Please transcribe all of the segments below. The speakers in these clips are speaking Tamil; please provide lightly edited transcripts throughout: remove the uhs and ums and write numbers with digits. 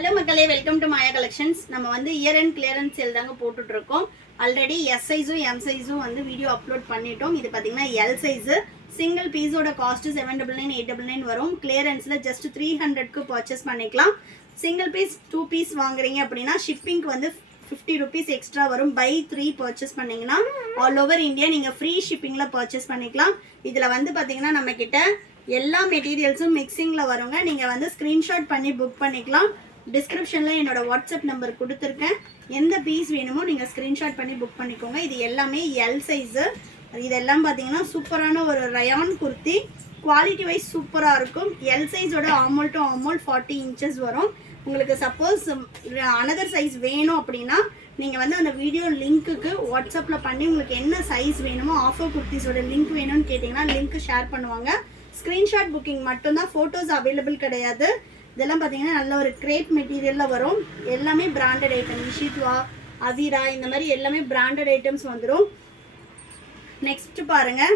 ஹலோ மக்களே, வெல்கம் டு மாயா கலெக்ஷன்ஸ். நம்ம வந்து இயர் அண்ட் கிளியரன்ஸ் சேல் தாங்க போட்டுட்ருக்கோம். ஆல்ரெடி எஸ் சைஸும் எம் சைஸும் வந்து வீடியோ அப்லோட் பண்ணிட்டோம். இது பார்த்தீங்கன்னா எல் சைஸு. சிங்கிள் பீஸோட காஸ்ட்டு 799 899 வரும். கிளியரன்ஸில் ஜஸ்ட் 300க்கு பர்ச்சேஸ் பண்ணிக்கலாம். சிங்கிள் பீஸ் 2 பீஸ் வாங்குறீங்க அப்படின்னா ஷிப்பிங்க்கு வந்து 50 rupees எக்ஸ்ட்ரா வரும். பை 3 பர்ச்சேஸ் பண்ணிங்கன்னா ஆல் ஓவர் இந்தியா நீங்கள் ஃப்ரீ ஷிப்பிங்கில் பர்ச்சேஸ் பண்ணிக்கலாம். இதில் வந்து பார்த்தீங்கன்னா நம்மக்கிட்ட எல்லா மெட்டீரியல்ஸும் மிக்சிங்கில் வருங்க. நீங்கள் வந்து ஸ்க்ரீன்ஷாட் பண்ணி புக் பண்ணிக்கலாம். டிஸ்கிரிப்ஷனில் என்னோட வாட்ஸ்அப் நம்பர் கொடுத்துருக்கேன். எந்த பீஸ் வேணுமோ நீங்கள் ஸ்க்ரீன்ஷாட் பண்ணி புக் பண்ணிக்கோங்க. இது எல்லாமே எல் சைஸு. இதெல்லாம் பார்த்தீங்கன்னா சூப்பரான ஒரு ரயான் குர்த்தி. குவாலிட்டி வைஸ் சூப்பராக இருக்கும். எல் சைஸோட ஆமோல் டு ஆமோல் 40 inches வரும். உங்களுக்கு சப்போஸ் அனதர் சைஸ் வேணும் அப்படின்னா நீங்கள் வந்து அந்த வீடியோ லிங்க்குக்கு வாட்ஸ்அப்பில் பண்ணி உங்களுக்கு என்ன சைஸ் வேணுமோ ஆஃபர் குர்த்திஸோட லிங்க் வேணும்னு கேட்டிங்கன்னா லிங்க் ஷேர் பண்ணுவாங்க. ஸ்க்ரீன்ஷாட் புக்கிங் மட்டும்தான், ஃபோட்டோஸ் அவைலபிள் கிடையாது. இதெல்லாம் பார்த்தீங்கன்னா நல்ல ஒரு கிரேப் மெட்டீரியலில் வரும். எல்லாமே பிராண்டட் ஐட்டம். இஷித்வா, அவிரா, இந்த மாதிரி எல்லாமே பிராண்டட் ஐட்டம்ஸ் வந்துடும். நெக்ஸ்ட்டு பாருங்கள்,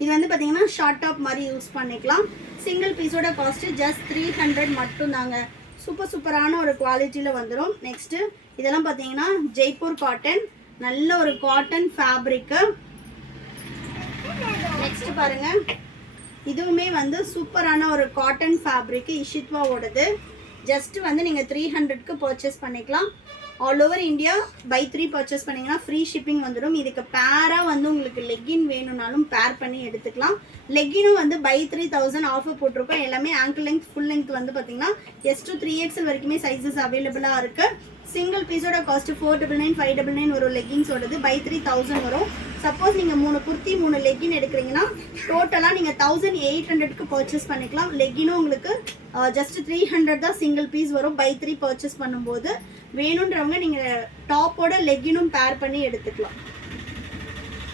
இது வந்து பார்த்தீங்கன்னா ஷார்ட் டாப் மாதிரி யூஸ் பண்ணிக்கலாம். சிங்கிள் பீஸோட காஸ்ட்டு ஜஸ்ட் 300 மட்டும்தாங்க. சூப்பரான ஒரு குவாலிட்டியில் வந்துடும். நெக்ஸ்ட்டு இதெல்லாம் பார்த்தீங்கன்னா ஜெய்ப்பூர் காட்டன், நல்ல ஒரு காட்டன் ஃபேப்ரிக்கு. நெக்ஸ்ட் பாருங்கள், இதுவுமே வந்து சூப்பரான ஒரு காட்டன் ஃபேப்ரிக்கு இஷித்வாவோடது. ஜஸ்ட் வந்து நீங்கள் 300க்கு பர்ச்சேஸ் பண்ணிக்கலாம். All over India by 3 purchase பண்ணிங்கன்னா ஃப்ரீ ஷிப்பிங் வந்துடும். இதுக்கு பேராக வந்து உங்களுக்கு லெக்கின் வேணும்னாலும் பேர் பண்ணி எடுத்துக்கலாம். லெக்கினும் வந்து பை 3000 ஆஃபர் போட்டிருக்கோம். எல்லாமே ஆங்கிள் லெங்க் ஃபுல் லெங்க் வந்து பார்த்தீங்கன்னா S to 3XL வரைக்குமே சைஸஸ் அவைலபிளாக இருக்குது. சிங்கிள் பீஸோட காஸ்ட்டு 499 599 ஒரு லெக்கின்ஸோடது. பை 3000 வரும். சப்போஸ் நீங்கள் 3 குர்த்தி 3 லெக்கின் எடுக்கிறீங்கன்னா டோட்டலாக நீங்கள் 1800க்கு பர்ச்சேஸ் பண்ணிக்கலாம். லெக்கினும் உங்களுக்கு ஜஸ்ட் 300 தான் சிங்கிள் பீஸ் வரும். பை 3 பர்ச்சேஸ் பண்ணும்போது வேணுன்றவங்க நீங்கள் டாப்போட லெக்கினும் பேர் பண்ணி எடுத்துக்கலாம்.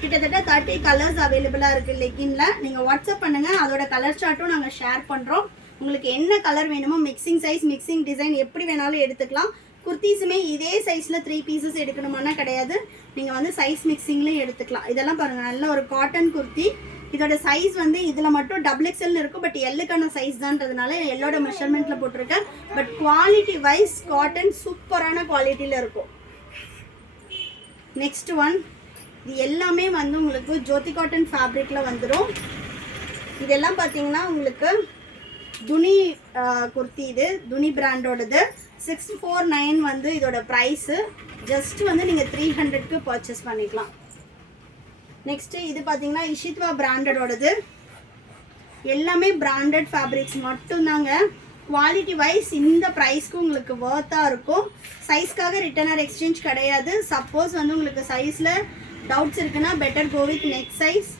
கிட்டத்தட்ட 30 கலர்ஸ் அவைலபிளாக இருக்குது லெக்கினில். நீங்கள் வாட்ஸ்அப் பண்ணுங்கள், அதோட கலர் சார்ட்டும் நாங்கள் ஷேர் பண்ணுறோம். உங்களுக்கு என்ன கலர் வேணுமோ மிக்சிங் சைஸ், மிக்சிங் டிசைன் எப்படி வேணாலும் எடுத்துக்கலாம். குர்த்திஸுமே இதே சைஸில் 3 பீசஸ் எடுக்கணுமானா கிடையாது, நீங்கள் வந்து சைஸ் மிக்சிங்லேயும் எடுத்துக்கலாம். இதெல்லாம் பாருங்கள், நல்ல ஒரு காட்டன் குர்த்தி. இதோட சைஸ் வந்து இதில் மட்டும் XXL இருக்கும். பட் எல்லுக்கான சைஸ் தான்றதுனால எல்லோட மெஷர்மெண்ட்டில் போட்டிருக்கேன். பட் குவாலிட்டி வைஸ் காட்டன் சூப்பரான குவாலிட்டியில் இருக்கும். நெக்ஸ்ட் ஒன், இது எல்லாமே வந்து உங்களுக்கு ஜோதி காட்டன் ஃபேப்ரிக்கில் வந்துடும். இதெல்லாம் பார்த்தீங்கன்னா உங்களுக்கு துணி குர்த்தி. இது துணி பிராண்டோடது. 649 வந்து இதோட ப்ரைஸு. ஜஸ்ட் வந்து நீங்கள் 300க்கு பர்ச்சேஸ் பண்ணிக்கலாம். நெக்ஸ்ட்டு இது பார்த்தீங்கன்னா இஷித்வா பிராண்டடோடது. எல்லாமே பிராண்டட் ஃபேப்ரிக்ஸ் மட்டும்தாங்க. குவாலிட்டி வைஸ் இந்த ப்ரைஸ்க்கு உங்களுக்கு ஒர்த்தாக இருக்கும். சைஸ்க்காக ரிட்டர்ன் ஆர் எக்ஸ்சேஞ்ச் கிடையாது. சப்போஸ் வந்து உங்களுக்கு சைஸில் டவுட்ஸ் இருக்குன்னா better go with next size.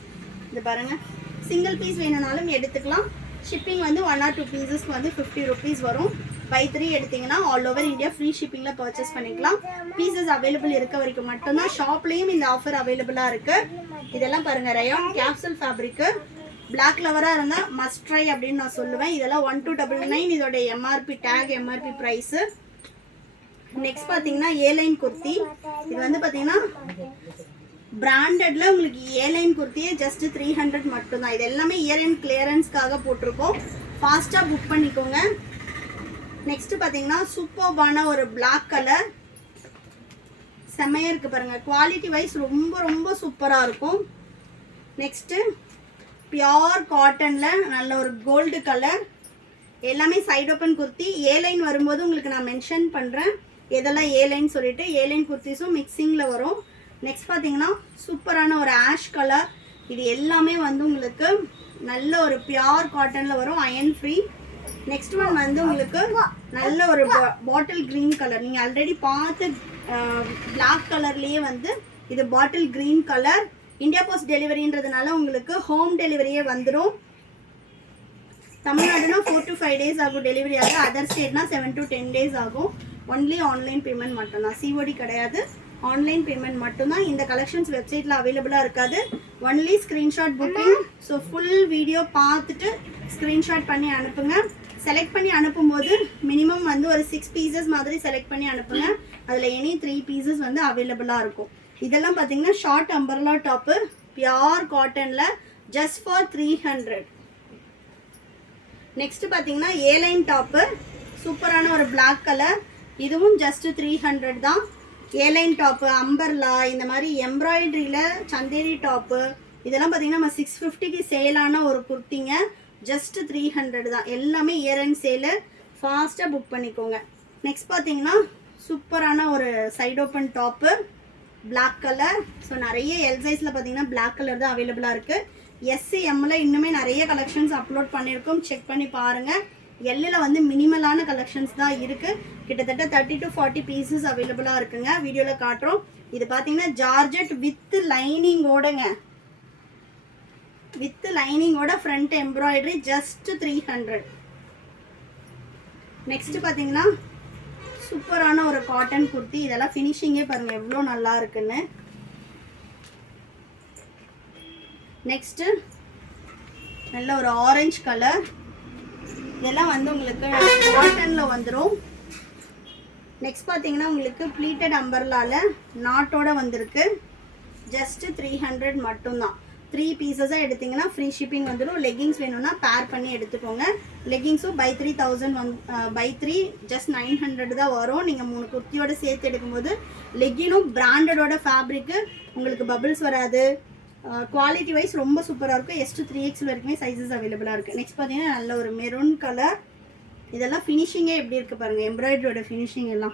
இது பாருங்கள், சிங்கிள் பீஸ் வேணும்னாலும் எடுத்துக்கலாம். ஷிப்பிங் வந்து 1 or 2 பீசஸ்க்கு வந்து 50 rupees வரும். பை 3 எடுத்திங்கன்னா ஆல் ஓவர் இந்தியா ஃப்ரீ ஷிப்பிங்கில் பர்ச்சேஸ் பண்ணிக்கலாம். பீசஸ் அவைலபிள் இருக்க வரைக்கும் மட்டும்தான். ஷாப்லேயும் இந்த ஆஃபர் அவைலபிளாக இருக்குது. இதெல்லாம் பாருங்கள், ரயான் கேப்சூல் ஃபேப்ரிக்கு. பிளாக் லவராக இருந்தால் மஸ்ட் ட்ரை அப்படின்னு நான் சொல்லுவேன். இதெல்லாம் 1299 இதோட MRP tag, MRP price. Next பார்த்தீங்கன்னா ஏலைன் குர்த்தி. இது வந்து பார்த்தீங்கன்னா பிராண்டட்ல உங்களுக்கு ஏலைன் குர்த்தியே ஜஸ்ட் 300 மட்டும்தான். இது எல்லாமே இயர் அண்ட் கிளியரன்ஸ்க்காக போட்டிருக்கோம். ஃபாஸ்ட்டாக புக் பண்ணிக்கோங்க. நெக்ஸ்ட் பார்த்தீங்கன்னா சூப்பர்பான ஒரு பிளாக் கலர், செம்மையாக இருக்குது பாருங்கள். குவாலிட்டி வைஸ் ரொம்ப சூப்பராக இருக்கும். நெக்ஸ்ட்டு பியோர் காட்டனில் நல்ல ஒரு கோல்டு கலர். எல்லாமே சைட் ஓப்பன் குர்த்தி. ஏலைன் வரும்போது உங்களுக்கு நான் மென்ஷன் பண்ணுறேன் எதெல்லாம் ஏலைன்னு சொல்லிட்டு. ஏலைன் குர்த்திஸும் மிக்சிங்கில் வரும். நெக்ஸ்ட் பார்த்தீங்கன்னா சூப்பரான ஒரு ஆஷ் கலர். இது எல்லாமே வந்து உங்களுக்கு நல்ல ஒரு பியோர் காட்டனில் வரும், அயன் ஃப்ரீ. நெக்ஸ்ட் ஒன் வந்து உங்களுக்கு நல்ல ஒரு பாட்டில் க்ரீன் கலர். நீங்கள் ஆல்ரெடி பார்த்து பிளாக் கலர்லேயே வந்து இது bottle green colour. India post டெலிவரின்றதுனால உங்களுக்கு ஹோம் டெலிவரியே வந்துடும். தமிழ்நாடுனா 4 to 5 days ஆகும் டெலிவரி ஆக. அதர் ஸ்டேட்னா 7 to 10 days ஆகும். ஒன்லி ஆன்லைன் பேமெண்ட் மட்டும்தான், சிஓடி கிடையாது. ஆன்லைன் பேமெண்ட் மட்டும்தான். இந்த கலெக்ஷன்ஸ் வெப்சைட்டில் அவைலபிளாக இருக்காது. Only screenshot booking. So full video பார்த்துட்டு ஸ்க்ரீன்ஷாட் பண்ணி அனுப்புங்க. செலக்ட் பண்ணி அனுப்பும்போது மினிமம் வந்து ஒரு 6 பீசஸ் மாதிரி செலக்ட் பண்ணி அனுப்புங்க. அதில் எனி 3 பீசஸ் வந்து அவைலபிளாக இருக்கும். இதெல்லாம் பார்த்தீங்கன்னா ஷார்ட் அம்பர்லா டாப்பு, பியோர் காட்டனில், ஜஸ்ட் ஃபார் 300. நெக்ஸ்ட் பார்த்தீங்கன்னா ஏலைன் டாப்பு. சூப்பரான ஒரு Black கலர். இதுவும் ஜஸ்ட் 300 தான். ஏலைன் டாப்பு, அம்பர்லா, இந்த மாதிரி எம்ப்ராய்டரியில் சந்தேரி டாப்பு இதெல்லாம் பார்த்தீங்கன்னா நம்ம 650க்கு சேலான ஒரு குர்த்திங்க. ஜஸ்ட் 300 தான். எல்லாமே இயர் அண்ட் சேலு. ஃபாஸ்ட்டாக புக் பண்ணிக்கோங்க. நெக்ஸ்ட் பார்த்தீங்கன்னா சூப்பரான ஒரு side open top Black colour. So நிறைய எல் சைஸில் பார்த்தீங்கன்னா Black கலர் தான் அவைலபிளாக இருக்குது. எஸ்சிஎம்மில் இன்னுமே நிறைய கலெக்ஷன்ஸ் அப்லோட் பண்ணியிருக்கோம், செக் பண்ணி பாருங்கள். எல்லில் வந்து மினிமலான கலெக்ஷன்ஸ் தான் இருக்குது. கிட்டத்தட்ட 30 to 40 பீசஸ் அவைலபிளாக இருக்குங்க. வீடியோவில் காட்டுறோம். இது பார்த்தீங்கன்னா ஜார்ஜெட் வித் லைனிங்கோடங்க, வித் லைனிங்கோட ஃப்ரண்ட் எம்ப்ராய்டரி. ஜஸ்ட் 300. நெக்ஸ்ட் பார்த்தீங்கன்னா சூப்பரான ஒரு காட்டன் குர்த்தி. இதெல்லாம் ஃபினிஷிங்கே பாருங்கள் எவ்வளோ நல்லா இருக்குன்னு. நெக்ஸ்ட்டு நல்ல ஒரு ஆரஞ்சு கலர். இதெல்லாம் வந்து உங்களுக்கு காட்டனில் வந்துடும். நெக்ஸ்ட் பார்த்தீங்கன்னா உங்களுக்கு ப்ளீட்டட் அம்பர்லாவில் நாட்டோட வந்திருக்கு. ஜஸ்ட்டு 300 மட்டும்தான். 3 பீசஸாக எடுத்திங்கன்னா ஃப்ரீ ஷிப்பிங் வந்துடும். லெகிங்ஸ் வேணும்னா பேர் பண்ணி எடுத்துக்கோங்க. லெகிங்ஸும் பை 3000 பை 3 ஜஸ்ட் 900 தான் வரும். நீங்கள் 3 குர்த்தியோடு சேர்த்து எடுக்கும்போது லெகினும் பிராண்டடோட ஃபேப்ரிக்கு, உங்களுக்கு பபிள்ஸ் வராது. குவாலிட்டி வைஸ் ரொம்ப சூப்பராக இருக்கும். S to 3X வரைக்குமே சைஸஸ் அவைலபிளாக இருக்குது. நெக்ஸ்ட் பார்த்தீங்கன்னா நல்ல ஒரு மெரூன் கலர். இதெல்லாம் ஃபினிஷிங்கே எப்படி இருக்குது பாருங்கள், எம்ப்ராய்டரியோட ஃபினிஷிங் எல்லாம்.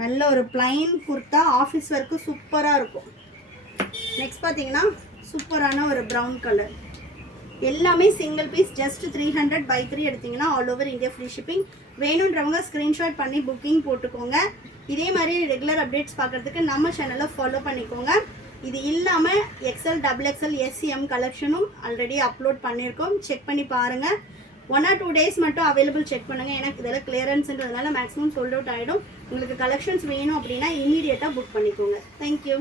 நல்ல ஒரு பிளைன் குர்த்தா, ஆஃபீஸ் ஒர்க்கு சூப்பராக இருக்கும். நெக்ஸ்ட் பார்த்தீங்கன்னா சூப்பரான ஒரு ப்ரௌன் கலர். எல்லாமே சிங்கிள் பீஸ். ஜஸ்ட் 300 பை 3 எடுத்திங்கன்னா all over India free shipping. வேணுன்றவங்க ஸ்க்ரீன்ஷாட் பண்ணி புக்கிங் போட்டுக்கோங்க. இதே மாதிரி ரெகுலர் அப்டேட்ஸ் பார்க்குறதுக்கு நம்ம சேனலை ஃபாலோ பண்ணிக்கோங்க. இது இல்லாமல் XL, XXL, SCM கலெக்ஷனும் ஆல்ரெடி அப்லோட் பண்ணியிருக்கோம், செக் பண்ணி பாருங்கள். 1 or 2 டேஸ் மட்டும் அவைலபிள் செக் பண்ணுங்கள். எனக்கு இதெல்லாம் கிளியரன்ஸ்ன்றதுனால மேக்ஸிமம் சோல்ட் அவுட் ஆகிடும். உங்களுக்கு கலெக்ஷன்ஸ் வேணும் அப்படின்னா இமீடியட்டாக புக் பண்ணிக்கோங்க. தேங்க்யூ.